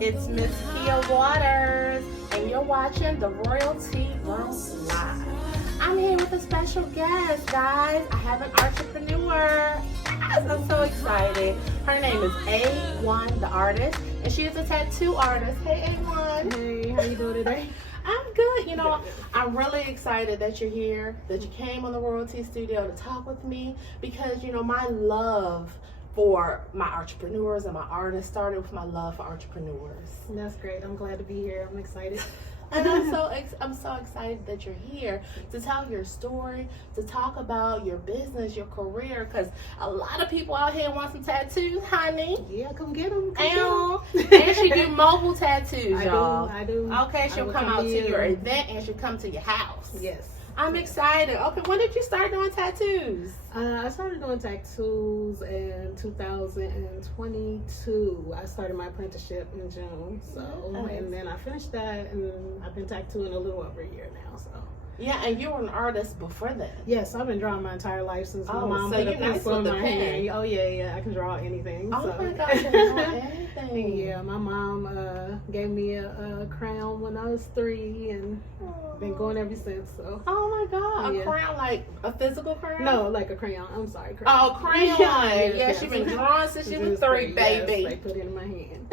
It's Miss Kia Waters, and you're watching the Royalty Room Live. I'm here with a special guest, guys. I have an entrepreneur. Yes, I'm so excited. Her name is A1TheArtist, and she is a tattoo artist. Hey, A1. Hey, how you doing today? I'm good. You know, I'm really excited that you're here, that you came on the Royalty Studio to talk with me, because, you know, my love for my entrepreneurs and my artists started with my love for entrepreneurs. That's great. I'm glad to be here. I'm excited. And I'm so excited that you're here to tell your story, to talk about your business, your career, because a lot of people out here want some tattoos, honey. Yeah, come get them. And she do mobile tattoos, y'all. I do. Okay, she'll come out to your event and she'll come to your house. Yes. I'm excited. Okay, when did you start doing tattoos? I started doing tattoos in 2022. I started my apprenticeship in June. So, and then I finished that, and I've been tattooing a little over a year now. So. Yeah, and you were an artist before that. Yes, I've been drawing my entire life since my mom so put a you're nice pencil in with my the pen. hand. Oh yeah, I can draw anything. Oh so. my gosh, you can draw anything. Yeah, my mom gave me a crown when I was 3, and been going ever since. So. Oh my God, a crown, like a physical crown? No, like a crayon. I'm sorry, crayon. Oh, crayon. Yes. She's been drawing since she was 3, baby. Yes, they put it in my hand.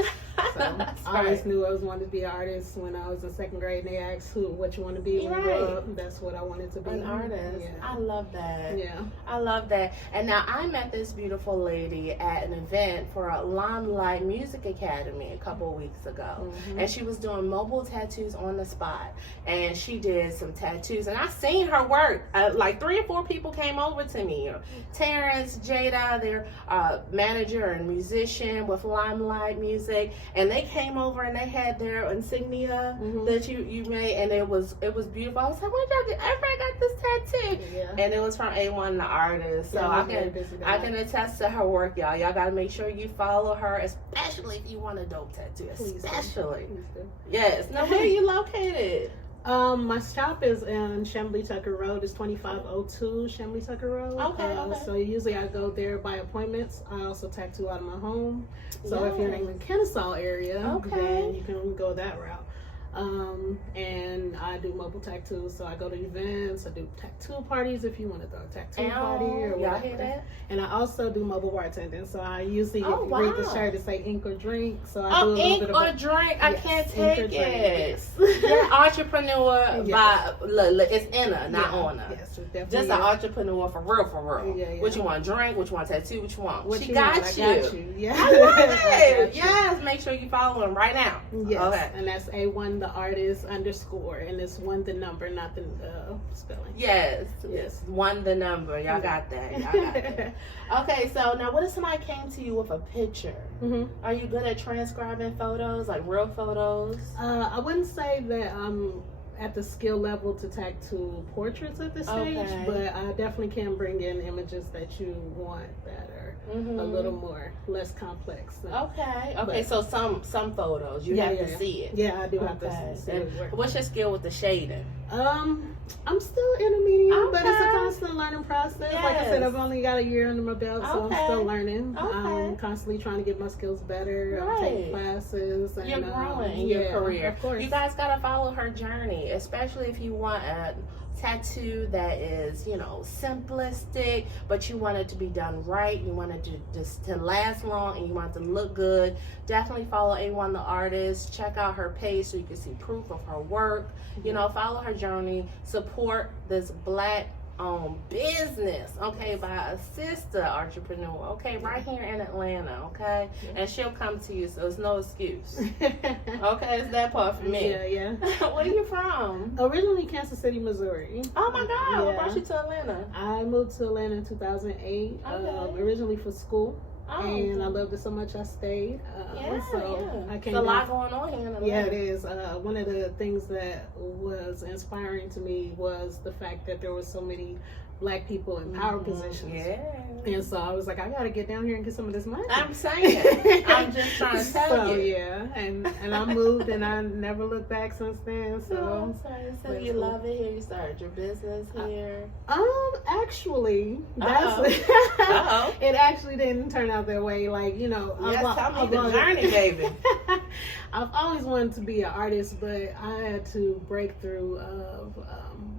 So I always knew I was wanted to be an artist. When I was in 2nd grade, and they asked what you want to be when you grow up. That's what I wanted to be. An artist. Yeah. I love that. Yeah. I love that. And now I met this beautiful lady at an event for a Limelight Music Academy a couple of weeks ago. And she was doing mobile tattoos on the spot. And she did some tattoos. And I seen her work. Like 3 or 4 people came over to me. Terrence, Jada, their manager and musician with Limelight Music. And they came over and they had their insignia that you made, and it was beautiful. I was like, "When y'all get? Everybody got this tattoo?" Yeah. And it was from A1TheArtist. So I can attest to her work, y'all. Y'all got to make sure you follow her, especially if you want a dope tattoo. Especially, Please do. Yes. Now, where are you located? My shop is in Chamblee Tucker Road. It's 2502 Chamblee Tucker Road. Okay. So usually I go there by appointments. I also tattoo out of my home. So if you're in the Kennesaw area, then you can go that route. And I do mobile tattoos, so I go to events, I do tattoo parties if you want to throw a tattoo party or whatever. Y'all hear that? And I also do mobile bartending, so I usually read the shirt to say ink or drink, so I do a little ink bit of or drink, I can't take it. Yes. You're an entrepreneur by, look, it's in her, not on her. Yes, definitely. Just an entrepreneur for real. Yeah. What you want, drink? What you want, tattoo? What you want? What she you got want, you. I got you. Yeah. I love it. Yes, make sure you follow him right now. Yes. Okay. And that's A1TheArtist _, and it's 1 the number, not the spelling. Yes. 1 the number. Y'all got that. Okay, so now what if somebody came to you with a picture? Are you good at transcribing photos, like real photos? I wouldn't say that I'm at the skill level to tattoo portraits at this stage, but I definitely can bring in images that you want that are a little less complex. Okay, so some photos you have to see it. Yeah, I do have to see it. What's your skill with the shading? I'm still intermediate, but it's a constant learning process. Yes. Like I said, I've only got a year under my belt, so I'm still learning. I'm constantly trying to get my skills better. Take classes. And, you're growing in your career. Of course. You guys gotta follow her journey, especially if you want a tattoo that is, simplistic, but you want it to be done right. You want it to last long, and you want it to look good. Definitely follow A1TheArtist. Check out her page so you can see proof of her work. Follow her journey. Support this Black-owned business, by a sister entrepreneur, right here in Atlanta, and she'll come to you, so it's no excuse. It's that part for me. Yeah. Where are you from? Originally Kansas City, Missouri. Oh my God, what brought you to Atlanta? I moved to Atlanta in 2008, originally for school. And I loved it so much I stayed. I came. There's a lot going on here in Atlanta. Yeah, it is. One of the things that was inspiring to me was the fact that there were so many Black people in power positions. Yeah. And so I was like, I gotta get down here and get some of this money. I'm saying. I'm just trying to tell you. Yeah. And I moved and I never looked back since then. So you love it here. You started your business here. Actually, that's it actually didn't turn out that way. Like, tell me the journey, baby. I've always wanted to be an artist, but I had to break through of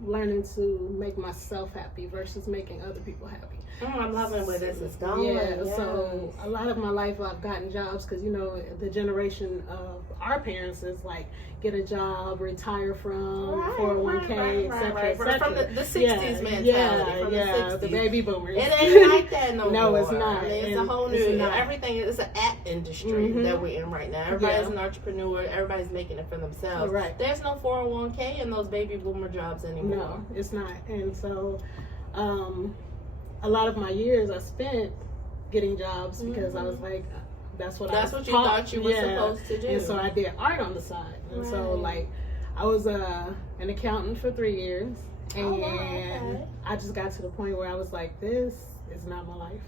learning to make myself happy versus making other people happy. I'm loving where this is going. Yeah, so a lot of my life I've gotten jobs because, you know, the generation of our parents is like, get a job, retire from 401k, etc. From the 60s mentality. From the 60s. The baby boomers. It ain't like that no more. No, it's not. I mean, it's a whole new, everything is an app industry that we're in right now. Everybody's an entrepreneur. Everybody's making it for themselves. Right. There's no 401k in those baby boomer jobs anymore. No, it's not. And so, a lot of my years I spent getting jobs because I was like, that's what you thought you were supposed to do. And so I did art on the side. And so, like, I was an accountant for 3 years. And I just got to the point where I was like, this is not my life.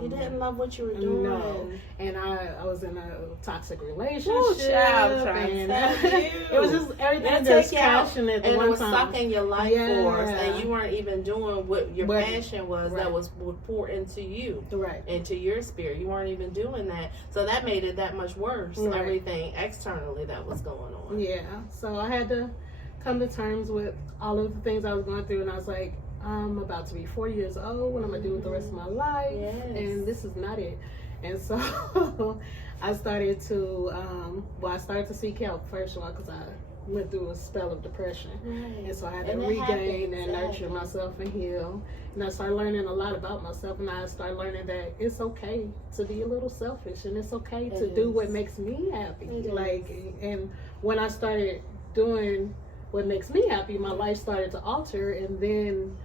You didn't love what you were doing. No. And I was in a toxic relationship. Ooh, child, and it was just everything that was crashing at and one it was time. sucking your life force, and you weren't even doing what your passion was that would pour into you, into your spirit. You weren't even doing that, so that made it that much worse. Everything externally that was going on. Yeah, so I had to come to terms with all of the things I was going through, and I was like, I'm about to be 40 years old. What am I going to do with the rest of my life? And this is not it. And so I started to, I started to seek help first of all because I went through a spell of depression. And so I had to regain and nurture myself and heal. And I started learning a lot about myself, and I started learning that it's okay to be a little selfish, and it's okay to do what makes me happy. And when I started doing what makes me happy, my life started to alter, and then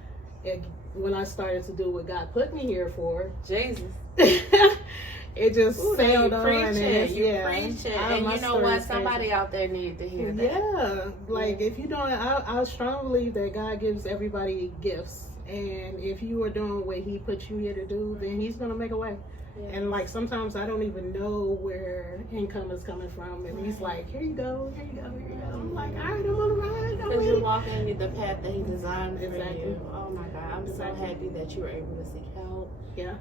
when I started to do what God put me here for, Jesus, it just sailed on. You're preaching. And you know what? Somebody out there needed to hear that. Yeah, like if you don't, I strongly believe that God gives everybody gifts, and if you are doing what He put you here to do, then He's gonna make a way. And like sometimes I don't even know where income is coming from, and He's like, here you go, here you go, here you go. I'm like, all right, I'm on a ride. Because you're walking the path that He designed for you. Oh my God, I'm so happy that you were able to seek help.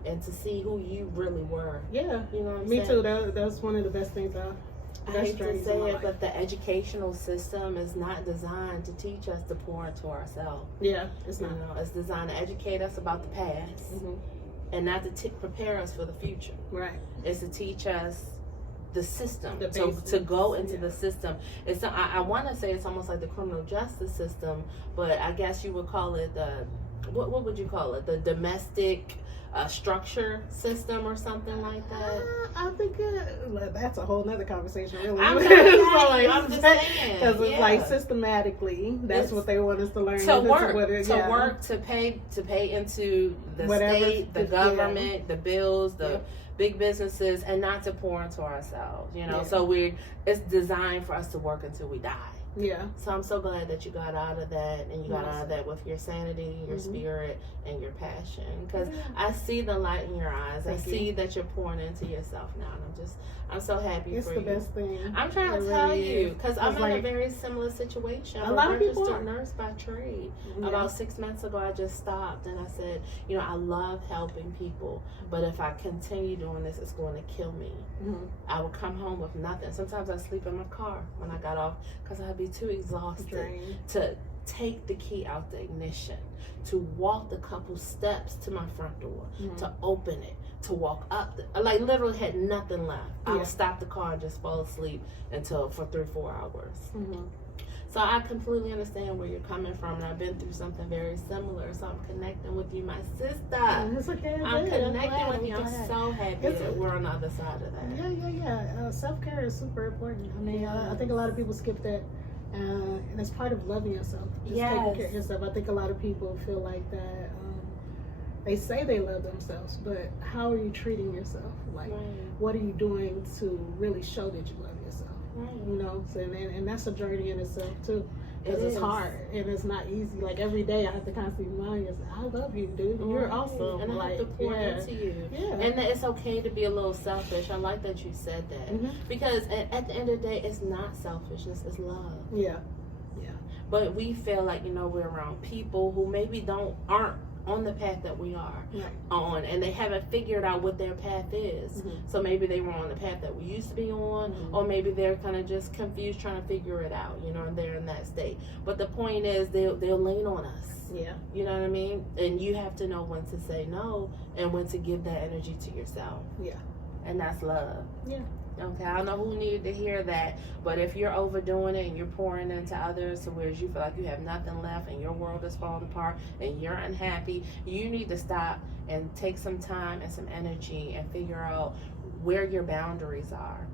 And to see who you really were. You know what I'm saying? Me too. That's one of the best things I hate to say it, but the educational system is not designed to teach us to pour into ourselves. It's not. You know, it's designed to educate us about the past. And not to prepare us for the future. It's to teach us the system, to go into the system. It's I want to say it's almost like the criminal justice system, but I guess you would call it the what would you call it? The domestic structure system or something like that. I think that's a whole nother conversation, really. I'm just saying, because it's like systematically, that's what they want us to learn. To pay into the state, the government, the bills, the big businesses, and not to pour into ourselves. You know, so it's designed for us to work until we die. So I'm so glad that you got out of that, and you got out of that with your sanity, your spirit, and your passion. Because I see the light in your eyes. I see that you're pouring into yourself now, and I'm so happy for you. It's the best thing. I'm trying to tell you, because I'm in a very similar situation. A lot of people are. I'm a nurse by trade. About 6 months ago, I just stopped, and I said, you know, I love helping people, but if I continue doing this, it's going to kill me. I would come home with nothing. Sometimes I sleep in my car when I got off, because I'd be too exhausted to take the key out the ignition, to walk the couple steps to my front door, to open it, to walk up. I literally had nothing left. I would stop the car and just fall asleep for 3-4 hours. So I completely understand where you're coming from, and I've been through something very similar. So I'm connecting with you, my sister. It's okay. I'm connecting with you. I'm so happy that we're on the other side of that. Self-care is super important. I mean, I think a lot of people skip that. And it's part of loving yourself. Taking care of yourself. I think a lot of people feel like that. They say they love themselves, but how are you treating yourself? Like, what are you doing to really show that you love yourself? You know, so, and that's a journey in itself too. Because it's hard and it's not easy. Like every day I have to constantly remind myself, I love you, dude. You're awesome. And I have to pour into you. And that it's okay to be a little selfish. I like that you said that. Because at the end of the day, it's not selfishness, it's love. But we feel like, you know, we're around people who maybe aren't on the path that we are right. on, and they haven't figured out what their path is. Mm-hmm. So maybe they were on the path that we used to be on, Mm-hmm. or maybe they're kind of just confused trying to figure it out, you know, and they're in that state. But the point is, they'll lean on us. Yeah. You know what I mean? And you have to know when to say no and when to give that energy to yourself. Yeah. And that's love. Yeah. Okay, I don't know who needed to hear that, but if you're overdoing it and you're pouring into others to where you feel like you have nothing left and your world is falling apart and you're unhappy, you need to stop and take some time and some energy and figure out where your boundaries are.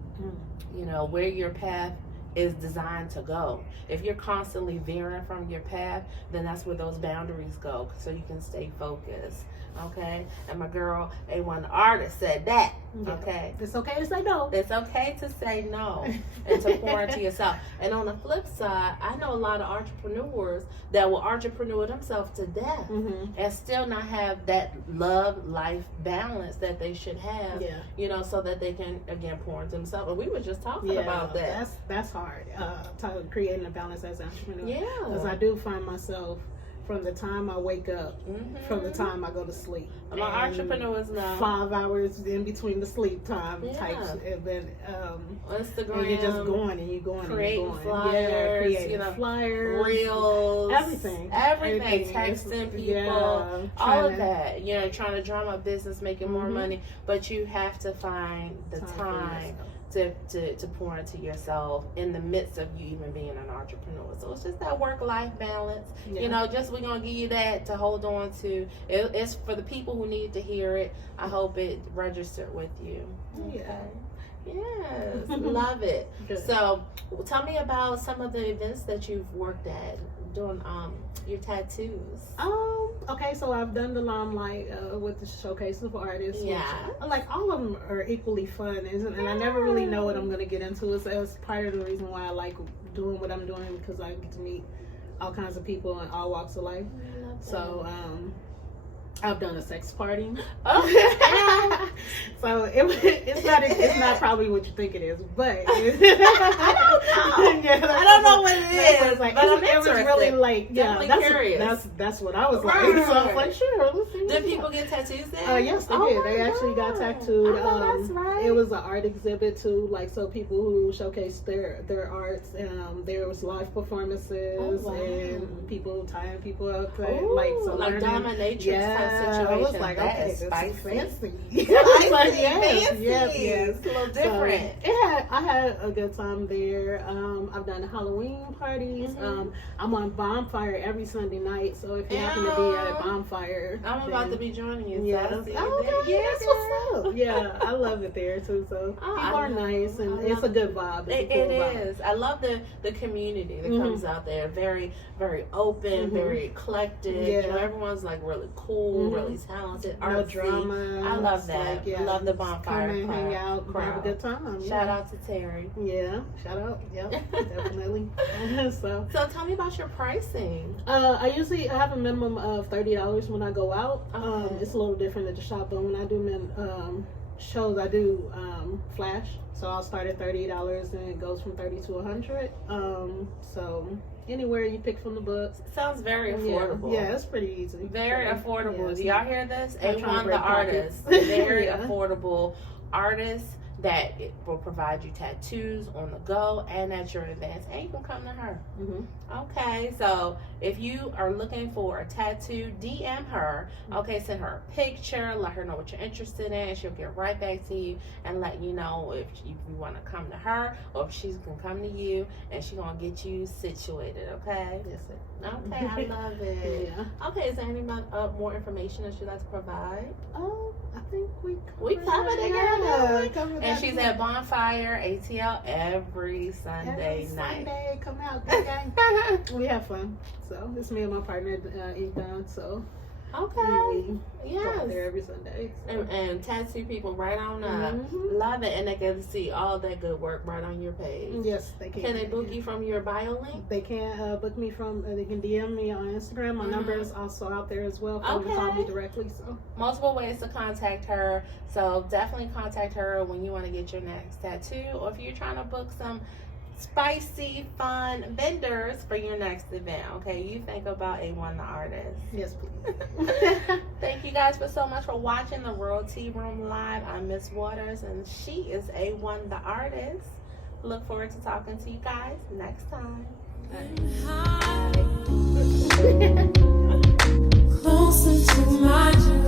You know, where your path is designed to go. If you're constantly veering from your path, then that's where those boundaries go, so you can stay focused. Okay, and my girl A1TheArtist said that. Yeah. Okay, It's okay to say no. it's okay to say no and to pour into yourself. And on the flip side, I know a lot of entrepreneurs that will entrepreneur themselves to death and still not have that love life balance that they should have. Yeah. You know, so that they can again pour into themselves. And we were just talking about that. That's hard. Creating a balance as an entrepreneur. Yeah. Because I do find myself, from the time I wake up, from the time I go to sleep. A lot of entrepreneurs know. 5 hours in between the sleep time Yeah. types. And then, Instagram. and you're just going and you're going creating and you're going. flyers, creating you know, flyers. Reels. Everything. Texting people. Yeah, all of that. You know, trying to drum up business, making more money. But you have to find the time to pour into yourself in the midst of you even being an entrepreneur. So it's just that work-life balance. Yeah. You know, just we're going to give you that to hold on to. It's for the people who need to hear it. I hope it registered with you. Yeah. Yes, love it. Good. So tell me about some of the events that you've worked at doing your tattoos. Okay, so I've done the Limelight with the Showcase of Artists. Yeah. Which, like, all of them are equally fun, and I never really know what I'm going to get into. It's part of the reason why I like doing what I'm doing, because I get to meet all kinds of people in all walks of life. So I've done a sex party. Oh. So it's not probably what you think it is, but I don't know what it is, like, but I'm it was really like, Definitely curious. That's what I was like. Right. So I was like, sure, let's see. Did people get tattoos there? Yes, they did. They actually got tattooed. I know that's right. It was an art exhibit too, like, so people who showcased their arts. There was live performances and people tying people up, like dominatrix type situation. I was like, that okay, is this spicy. is fancy. Spicy, Like, fancy. yes. It's a little different. So I had a good time there. I've done Halloween parties. I'm on Bonfire every Sunday night, so if you happen to be at Bonfire, I'm about to be joining you. Yeah. So Okay. That's what's up. Yeah, I love it there too. So people are nice, and it's a good vibe. It is. I love the community that comes out there. Very, very open, very eclectic. Yeah. You know, everyone's like really cool, really talented, No artsy. drama. I love that. Like, I love the Bonfire Come and hang out, crowd. have a good time. Shout out to Terry. Yeah, shout out. Yep, definitely. So tell me about your pricing. I have a minimum of $30 when I go out. Okay. It's a little different at the shop, but when I do shows, I do flash. So I'll start at $38 and it goes from $30 to $100. So anywhere you pick from the books. Sounds very affordable. Yeah, it's pretty easy. Very affordable. Yeah, Do y'all hear this? not trying to break A1TheArtist. pockets. Very Yeah. affordable artist that it will provide you tattoos on the go and at your events, and you can come to her. Okay, so if you are looking for a tattoo, DM her. Okay, send her a picture, let her know what you're interested in, and she'll get right back to you and let you know if you want to come to her or if she can come to you, and she's gonna get you situated. Okay. Yes, sir. Okay, I love it. Yeah. Okay, is there any more information that you'd like to provide? I think we covered it, Yeah, girl. we covered And that. she's at Bonfire ATL every Sunday Every night. Sunday, come out, gang. We have fun. So it's me and my partner, Ethan. So Okay. we go out there Yes. every Sunday. So. And tattoo people right on up. Love it. And they can see all that good work right on your page. Yes, they can. Can they book you from your bio link? They can book me from. They can DM me on Instagram. My number is also out there as well. For them to call me directly. So Multiple ways to contact her. So definitely contact her when you want to get your next tattoo, or if you're trying to book some spicy, fun vendors for your next event. Okay, you think about A1TheArtist. Yes, please. Thank you guys so much for watching the Royal Tea Room Live. I'm Miss Waters, and she is A1TheArtist. Look forward to talking to you guys next time. Bye. Closer to my dream.